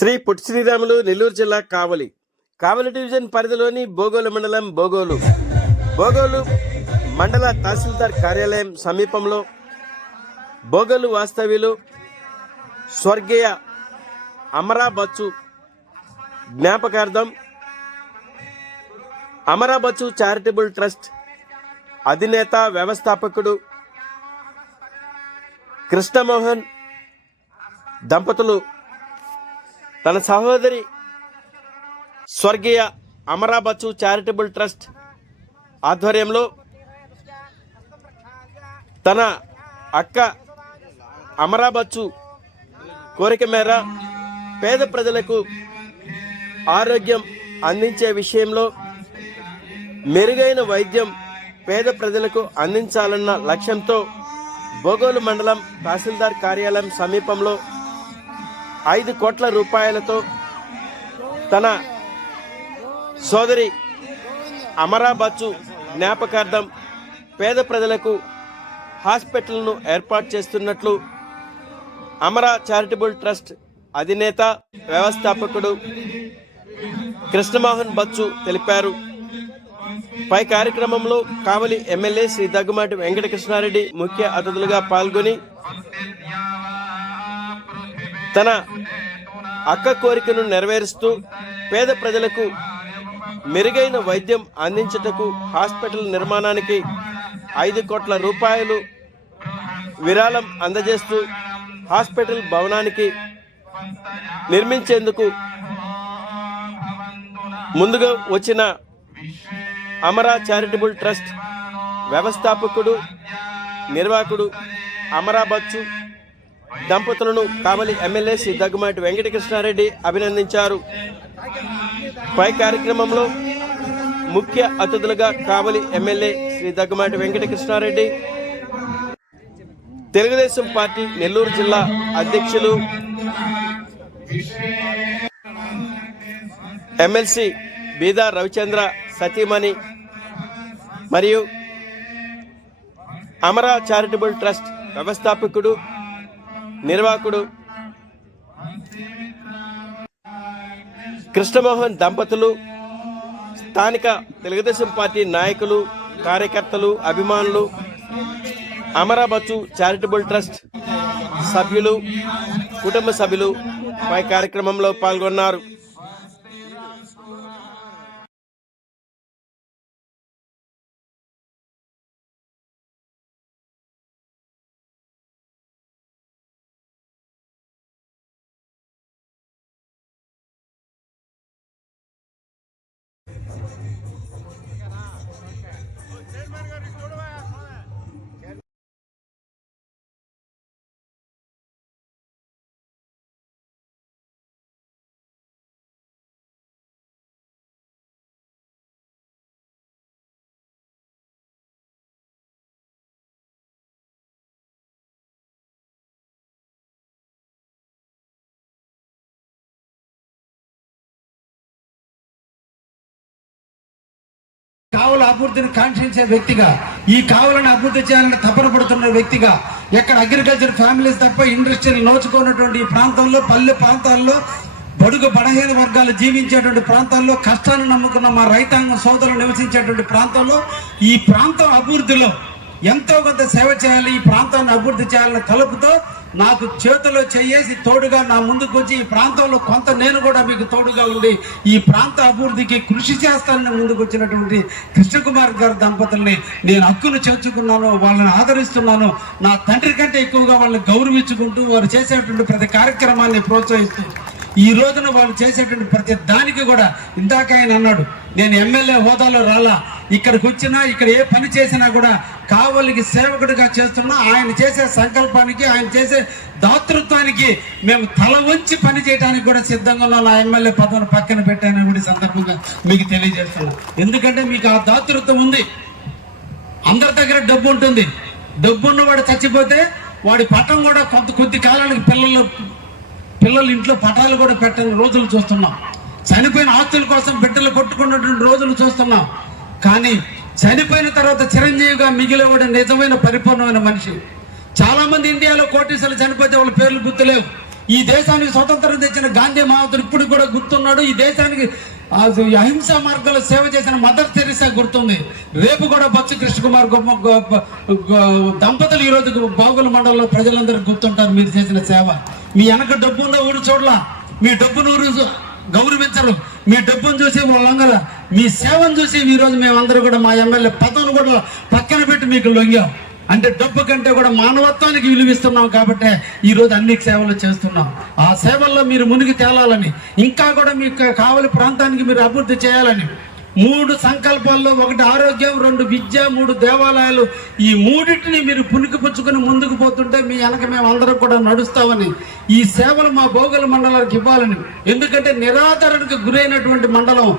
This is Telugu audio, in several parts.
శ్రీ పొట్టి శ్రీరాములు నెల్లూరు జిల్లా కావలి డివిజన్ పరిధిలోని బోగోలు మండలం బోగోలు మండల తహసీల్దార్ కార్యాలయం సమీపంలో బోగోలు వాస్తవ్యులు స్వర్గీయ అమరా బచ్చు జ్ఞాపకార్థం అమరా బచ్చు చారిటబుల్ ట్రస్ట్ అధినేత వ్యవస్థాపకుడు కృష్ణమోహన్ దంపతులు తన సహోదరి స్వర్గీయ అమరా బచ్చు చారిటబుల్ ట్రస్ట్ ఆధ్వర్యంలో తన అక్క అమరా బచ్చు కోరిక మేర పేద ప్రజలకు ఆరోగ్యం అందించే విషయంలో మెరుగైన వైద్యం పేద ప్రజలకు అందించాలన్న లక్ష్యంతో బోగోలు మండలం తహసీల్దార్ కార్యాలయం సమీపంలో 5 కోట్ల రూపాయలతో తన సోదరి అమరా బచ్చు జ్ఞాపకార్థం పేద ప్రజలకు హాస్పిటల్ను ఏర్పాటు చేస్తున్నట్లు అమరా చారిటబుల్ ట్రస్ట్ అధినేత వ్యవస్థాపకుడు కృష్ణమోహన్ బచ్చు తెలిపారు. పై కార్యక్రమంలో కావలి ఎమ్మెల్యే శ్రీ దగ్గుమాటి వెంకటకృష్ణారెడ్డి ముఖ్య అతిథులుగా పాల్గొని తన అక్క కోరికను నెరవేరుస్తూ పేద ప్రజలకు మెరుగైన వైద్యం అందించుటకు హాస్పిటల్ నిర్మాణానికి 5 కోట్ల రూపాయలు విరాళం అందజేస్తూ హాస్పిటల్ భవనానికి నిర్మించేందుకు ముందుగా వచ్చిన అమరా చారిటబుల్ ట్రస్ట్ వ్యవస్థాపకుడు నిర్వాహకుడు అమరా బచ్చు దంపతులను కావలి ఎమ్మెల్యే శ్రీ దగ్గుమాటి వెంకటకృష్ణారెడ్డి అభినందించారు. పై కార్యక్రమంలో ముఖ్య అతిథులుగా కావలి ఎమ్మెల్యే శ్రీ దగ్గుమాటి వెంకటకృష్ణారెడ్డి, తెలుగుదేశం పార్టీ నెల్లూరు జిల్లా అధ్యక్షులు ఎమ్మెల్సీ బీదా రవిచంద్ర సతీమణి మరియు అమరా చారిటబుల్ ట్రస్ట్ వ్యవస్థాపకుడు నిర్వాహకుడు కృష్ణమోహన్ దంపతులు, స్థానిక తెలుగుదేశం పార్టీ నాయకులు, కార్యకర్తలు, అభిమానులు, అమరా బచ్చు చారిటబుల్ ట్రస్ట్ సభ్యులు, కుటుంబ సభ్యులు పై కార్యక్రమంలో పాల్గొన్నారు. కావుల అభివృద్ధిని కాంక్షించే వ్యక్తిగా, ఈ కావులను అభివృద్ధి చేయాలని తపన పడుతున్న వ్యక్తిగా, ఎక్కడ అగ్రికల్చర్ ఫ్యామిలీస్ తప్ప ఇండస్ట్రీలు నోచుకున్నటువంటి ఈ ప్రాంతంలో, పల్లె ప్రాంతాల్లో, బడుగు బలహీన వర్గాలు జీవించేటువంటి ప్రాంతాల్లో, కష్టాన్ని నమ్ముకున్న మా రైతాంగం సోదరులు నివసించేటువంటి ప్రాంతాల్లో ఈ ప్రాంతం అభివృద్ధిలో ఎంతో కొంత సేవ చేయాలి, ఈ ప్రాంతాన్ని అభివృద్ధి చేయాలన్న తలుపుతో నాకు చేతిలో చేసి తోడుగా నా ముందుకు వచ్చి ఈ ప్రాంతంలో కొంత నేను కూడా మీకు తోడుగా ఉండి ఈ ప్రాంత అభివృద్ధికి కృషి చేస్తానని ముందుకు వచ్చినటువంటి కృష్ణకుమార్ గారి దంపతుల్ని నేను హక్కును చేర్చుకున్నాను, వాళ్ళని ఆదరిస్తున్నాను. నా తండ్రి కంటే ఎక్కువగా వాళ్ళని గౌరవించుకుంటూ వారు చేసేటువంటి ప్రతి కార్యక్రమాన్ని ప్రోత్సహిస్తూ ఈ రోజున వాళ్ళు చేసేటువంటి ప్రతి దానికి కూడా, ఇందాక ఆయన అన్నాడు నేను ఎమ్మెల్యే హోదాలో రాలా, ఇక్కడికి వచ్చినా ఇక్కడ ఏ పని చేసినా కూడా కావలికి సేవకుడిగా చేస్తున్నా, ఆయన చేసే సంకల్పానికి, ఆయన చేసే దాతృత్వానికి మేము తల వంచి పని చేయడానికి కూడా సిద్ధంగా ఉన్నాం. నా ఎమ్మెల్యే పదవిని పక్కన పెట్టానని కూడా సందర్భంగా మీకు తెలియజేస్తున్నాం. ఎందుకంటే మీకు ఆ దాతృత్వం ఉంది. అందరి దగ్గర డబ్బు ఉంటుంది, డబ్బు ఉన్నవాడు చచ్చిపోతే వాడి పట్టం కూడా కొద్ది కాలానికి పిల్లలు ఇంట్లో పటాలు కూడా పెట్టని రోజులు చూస్తున్నాం. చనిపోయిన ఆస్తుల కోసం బిడ్డలు కొట్టుకున్నటువంటి రోజులు చూస్తున్నాం. కానీ చనిపోయిన తర్వాత చిరంజీవిగా మిగిలిన నిజమైన పరిపూర్ణమైన మనిషి. చాలా మంది ఇండియాలో కోటీశ్వరులు చనిపోతే వాళ్ళ పేర్లు గుర్తులేవు. ఈ దేశానికి స్వతంత్రం తెచ్చిన గాంధీ మహాత్ముడు ఇప్పుడు కూడా గుర్తున్నాడు. ఈ దేశానికి అహింసా మార్గంలో సేవ చేసిన మదర్ తెరిసా గుర్తుంది. రేపు కూడా బొత్స కృష్ణకుమార్ దంపతులు ఈ రోజు బాగుల మండలంలో ప్రజలందరూ గుర్తుంటారు. మీరు చేసిన సేవ. మీ వెనక డబ్బు ఉందో ఊరు చూడలా, మీ డబ్బును ఊరు గౌరవించరు, మీ డబ్బును చూసి వాళ్ళందరూ మీ సేవను చూసి ఈ రోజు మేమందరూ కూడా మా ఎమ్మెల్యే పదవిని కూడా పక్కన పెట్టి మీకు లొంగాం. అంటే డబ్బు కంటే కూడా మానవత్వానికి విలువిస్తున్నాం కాబట్టి ఈ రోజు అన్ని సేవలు చేస్తున్నాం. ఆ సేవల్లో మీరు మునిగి తేలాలని, ఇంకా కూడా మీకు కావలి ప్రాంతానికి మీరు అభివృద్ధి చేయాలని 3 సంకల్పాల్లో 1 ఆరోగ్యం, 2 విద్య, 3 దేవాలయాలు, ఈ 3టిని మీరు పుణికిపుచ్చుకుని ముందుకు పోతుంటే మీ వెనక మేము అందరం కూడా నడుస్తామని, ఈ సేవలు మా భోగల మండలానికి ఇవ్వాలని. ఎందుకంటే నిరాదరణకు గురైనటువంటి మండలం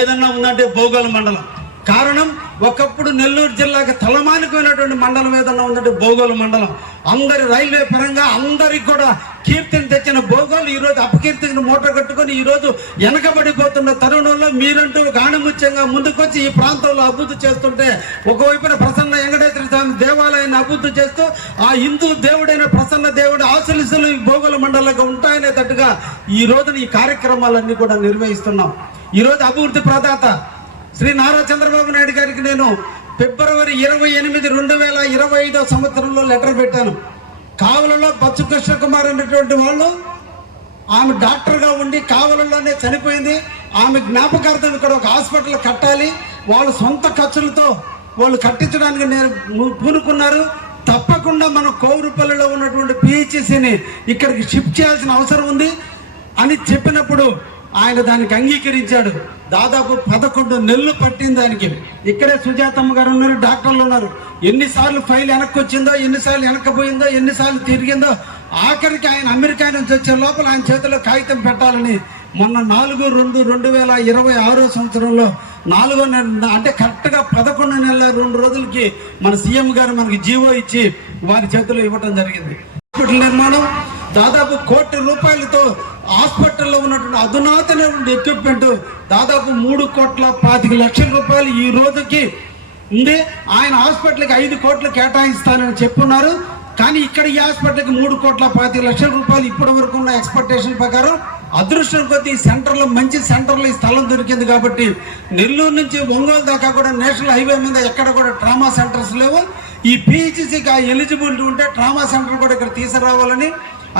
ఏదన్నా ఉందంటే భోగల మండలం. కారణం ఒకప్పుడు నెల్లూరు జిల్లాకి తలమానికమైనటువంటి మండలం ఏదన్నా ఉందంటే భోగోలు మండలం. అందరి రైల్వే పరంగా అందరికి కూడా కీర్తిని తెచ్చిన భోగోలు ఈరోజు అపకీర్తిని మూట కట్టుకొని ఈరోజు వెనకబడిపోతున్న తరుణంలో మీరంటూ గాణముత్యంగా ముందుకొచ్చి ఈ ప్రాంతంలో అభివృద్ధి చేస్తుంటే, ఒకవైపున ప్రసన్న వెంకటేశ్వర స్వామి దేవాలయాన్ని అభివృద్ధి చేస్తూ ఆ హిందూ దేవుడైన ప్రసన్న దేవుడు ఆశీస్సులు ఈ భోగోల మండలంగా ఉంటాయనే తట్టుగా ఈ రోజున ఈ కార్యక్రమాలన్నీ కూడా నిర్వహిస్తున్నాం. ఈరోజు అభివృద్ధి ప్రదాత శ్రీ నారా చంద్రబాబు నాయుడు గారికి నేను ఫిబ్రవరి 28, 2025 సంవత్సరంలో లెటర్ పెట్టాను. కావలలో బొత్స కృష్ణకుమార్ అనేటువంటి వాళ్ళు, ఆమె డాక్టర్గా ఉండి కావలలోనే చనిపోయింది. ఆమె జ్ఞాపకార్థం ఇక్కడ ఒక హాస్పిటల్ కట్టాలి, వాళ్ళు సొంత ఖర్చులతో వాళ్ళు కట్టించడానికి నేను పూనుకున్నారు. తప్పకుండా మన కోవూరుపల్లిలో ఉన్నటువంటి పిహెచ్సిని ఇక్కడికి షిఫ్ట్ చేయాల్సిన అవసరం ఉంది అని చెప్పినప్పుడు ఆయన దానికి అంగీకరించాడు. దాదాపు 11 నెలలు పట్టింది దానికి. ఇక్కడే సుజాతమ్మ గారు ఉన్నారు, డాక్టర్లు ఉన్నారు. ఎన్నిసార్లు ఫైల్ వెనక్కి వచ్చిందో, ఎన్నిసార్లు వెనక్కిపోయిందో, ఎన్నిసార్లు తిరిగిందో, ఆఖరికి ఆయన అమెరికా నుంచి వచ్చే లోపల ఆయన చేతిలో కాగితం పెట్టాలని మొన్న 4/2/2026 సంవత్సరంలో 4వ నెల అంటే కరెక్ట్గా 11 నెలల 2 రోజులకి మన సీఎం గారు మనకి జీవో ఇచ్చి వారి చేతిలో ఇవ్వటం జరిగింది. హాస్పిటల్ నిర్మాణం దాదాపు 1 కోటి రూపాయలతో హాస్పిటల్లో ఉన్నటువంటి అధునాతన ఎక్విప్మెంట్ దాదాపు 3,25,00,000 రూపాయలు ఈ రోజుకి ఉంది. ఆయన హాస్పిటల్కి 5 కోట్లు కేటాయిస్తానని చెప్పున్నారు. కానీ ఇక్కడ ఈ హాస్పిటల్కి 3,25,00,000 రూపాయలు ఇప్పటి వరకు ఉన్న ఎక్స్పెక్టేషన్ ప్రకారం అదృష్టం కొద్దీ సెంటర్లో మంచి సెంటర్లో ఈ స్థలం దొరికింది కాబట్టి నెల్లూరు నుంచి ఒంగోలు దాకా కూడా నేషనల్ హైవే మీద ఎక్కడ కూడా ట్రామా సెంటర్స్ లేవు. ఈ పిహెచ్సికి ఎలిజిబిలిటీ ఉంటే ట్రామా సెంటర్ కూడా ఇక్కడ తీసుకురావాలని,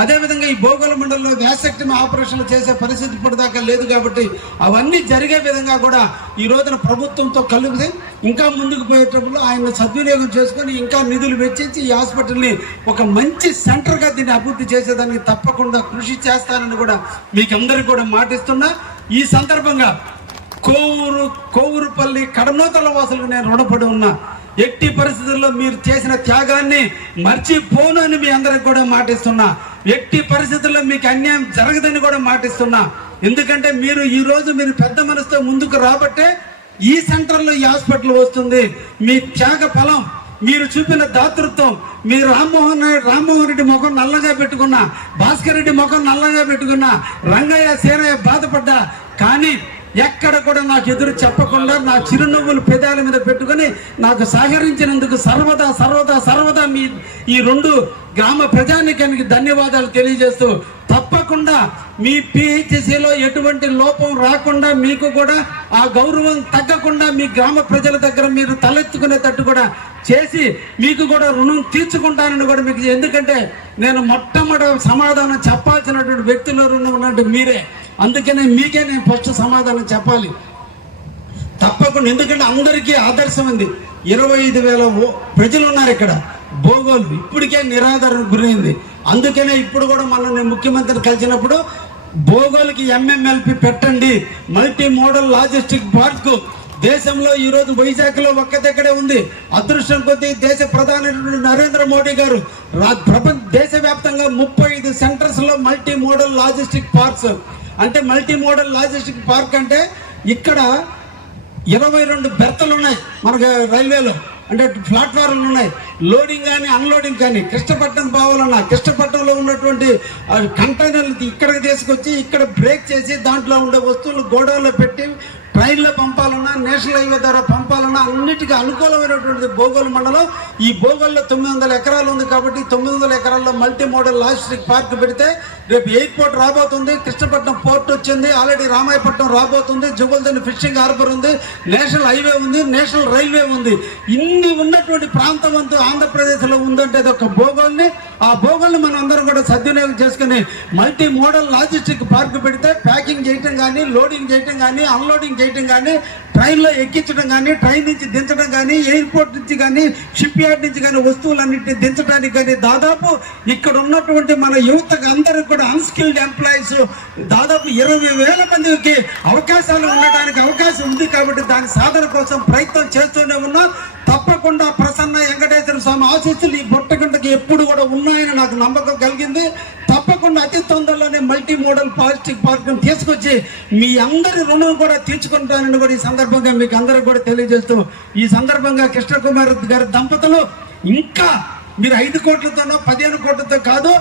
అదేవిధంగా ఈ భోగోల మండలంలో వ్యాసెక్టమీ ఆపరేషన్లు చేసే పరిస్థితి ఇప్పటిదాకా లేదు కాబట్టి అవన్నీ జరిగే విధంగా కూడా ఈ రోజున ప్రభుత్వంతో కలిపి ఇంకా ముందుకు పోయేటప్పుడు ఆయన సద్వినియోగం చేసుకొని ఇంకా నిధులు వెచ్చించి ఈ హాస్పిటల్ని ఒక మంచి సెంటర్గా దీన్ని అభివృద్ధి చేసేదానికి తప్పకుండా కృషి చేస్తానని కూడా మీకు అందరికీ కూడా మాటిస్తున్నా. ఈ సందర్భంగా కోవూరుపల్లి కడనూతల వాసులకు నేను రుణపడి ఉన్నా. ఎట్టి పరిస్థితుల్లో మీరు చేసిన త్యాగాన్ని మర్చిపోను అని మీ అందరికి కూడా మాటిస్తున్నా. ఎట్టి పరిస్థితుల్లో మీకు అన్యాయం జరగదని కూడా మాటిస్తున్నా. ఎందుకంటే మీరు ఈ రోజు మీరు పెద్ద మనసుతో ముందుకు రాబట్టే ఈ సెంటర్లో ఈ హాస్పిటల్ వస్తుంది. మీ త్యాగ ఫలం, మీరు చూపిన దాతృత్వం, మీరు రామ్మోహన్ రెడ్డి ముఖం నల్లగా పెట్టుకున్నా, భాస్కర్ రెడ్డి ముఖం నల్లగా పెట్టుకున్నా, రంగయ్య సేనయ్య బాధపడ్డా, కానీ ఎక్కడ కూడా నాకు ఎదురు చెప్పకుండా నా చిరునవ్వులు పెదాల మీద పెట్టుకుని నాకు సహకరించినందుకు సర్వదా సర్వదా సర్వదా మీ ఈ 2 గ్రామ ప్రజానికానికి ధన్యవాదాలు తెలియజేస్తూ, తప్పకుండా మీ పిహెచ్సిలో ఎటువంటి లోపం రాకుండా మీకు కూడా ఆ గౌరవం తగ్గకుండా మీ గ్రామ ప్రజల దగ్గర మీరు తలెత్తుకునేటట్టు కూడా చేసి మీకు కూడా రుణం తీర్చుకుంటానని కూడా మీకు, ఎందుకంటే నేను మొట్టమొదటి సమాధానం చెప్పాల్సినటువంటి వ్యక్తులు ఉన్నట్టు మీరే, అందుకనే మీకే నేను ఫస్ట్ సమాధానం చెప్పాలి తప్పకుండా. ఎందుకంటే అందరికీ ఆదర్శం ఉంది. 25,000 ప్రజలు ఉన్నారు ఇక్కడ. భోగోలు ఇప్పటికే నిరాదరణ గురైంది. అందుకనే ఇప్పుడు కూడా నేను ముఖ్యమంత్రిని కలిసినప్పుడు భోగోలుకి MMLP పెట్టండి, మల్టీ మోడల్ లాజిస్టిక్ పార్క్ దేశంలో ఈ రోజు వైజాగ్లో ఒక్క దగ్గరే ఉంది. అదృష్టం కొద్దీ దేశ ప్రధాని నరేంద్ర మోడీ గారు దేశవ్యాప్తంగా 35 సెంటర్స్లో మల్టీ మోడల్ లాజిస్టిక్ పార్క్స్ అంటే మల్టీ మోడల్ లాజిస్టిక్ పార్క్ అంటే ఇక్కడ 22 బెర్తలు ఉన్నాయి మనకు రైల్వేలో, అంటే ప్లాట్ఫారంలు ఉన్నాయి. లోడింగ్ కానీ అన్లోడింగ్ కానీ కృష్ణపట్నం పోవాలన్నా కృష్ణపట్నంలో ఉన్నటువంటి కంటైనర్లు ఇక్కడికి తీసుకొచ్చి ఇక్కడ బ్రేక్ చేసి దాంట్లో ఉండే వస్తువులు గోడౌన్లో పెట్టి ట్రైన్లో పంపాలన్నా నేషనల్ హైవే ద్వారా పంపాలన్నా అన్నిటికీ అనుకూలమైనటువంటి బోగోలు మండలం. ఈ బోగోల్లో 900 ఎకరాలు ఉంది కాబట్టి 900 ఎకరాల్లో మల్టీ మోడల్ లాజిస్టిక్ పార్క్ పెడితే రేపు ఎయిర్పోర్ట్ రాబోతుంది, కృష్ణపట్నం పోర్ట్ వచ్చింది, ఆల్రెడీ రామాయపట్నం రాబోతుంది, జుగల్దని ఫిషింగ్ హార్బర్ ఉంది, నేషనల్ హైవే ఉంది, నేషనల్ రైల్వే ఉంది. ఇన్ని ఉన్నటువంటి ప్రాంతం అంతా ఆంధ్రప్రదేశ్లో ఉందంటే అది ఒక బోగోల్ని. ఆ బోగోల్ని మనం అందరం కూడా సద్వినియోగం చేసుకుని మల్టీ మోడల్ లాజిస్టిక్ పార్క్ పెడితే ప్యాకింగ్ చేయటం కానీ, లోడింగ్ చేయటం కానీ, అన్లోడింగ్ చేయటం కానీ, ట్రైన్లో ఎక్కించడం కానీ, ట్రైన్ నుంచి దించడం కానీ, ఎయిర్పోర్ట్ నుంచి కానీ, షిప్ యార్డ్ నుంచి కానీ వస్తువులన్నింటినీ దించడానికి కానీ దాదాపు ఇక్కడ ఉన్నటువంటి మన యువతకు అందరికి కూడా అన్స్కిల్డ్ ఎంప్లాయీస్ దాదాపు 20,000 మందికి అవకాశాలు ఉండడానికి అవకాశం ఉంది. కాబట్టి దాని సాధన కోసం ప్రయత్నం చేస్తూనే ఉన్నాం. తప్పకుండా ప్రసన్న వెంకటేశ్వర స్వామి ఆశీస్సులు ఈ బొట్టగుంటకి ఎప్పుడు కూడా ఉన్నాయని నాకు నమ్మకం కలిగింది. తప్పకుండా అతి తొందరలోనే మల్టీ మోడల్ ప్లాస్టిక్ పార్క్ తీసుకొచ్చి మీ అందరి రుణం కూడా తీర్చుకుంటానని కూడా ఈ సందర్భంగా మీకు అందరికి కూడా తెలియజేస్తూ, ఈ సందర్భంగా కృష్ణకుమార్ గారి దంపతులు ఇంకా మీరు 5 కోట్లతోనో 15 కోట్లతో కాదు,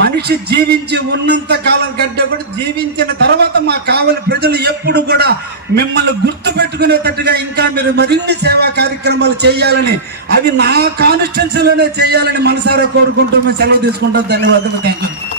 మనిషి జీవించి ఉన్నంత కాలం కంటే కూడా జీవించిన తర్వాత మా కావలి ప్రజలు ఎప్పుడు కూడా మిమ్మల్ని గుర్తు పెట్టుకునేటట్టుగా ఇంకా మీరు మరిన్ని సేవా కార్యక్రమాలు చేయాలని, అవి నా కాన్స్టిట్యున్సీలోనే చేయాలని మనసారా కోరుకుంటూ మేము సెలవు తీసుకుంటాం. ధన్యవాదాలు. Thank you.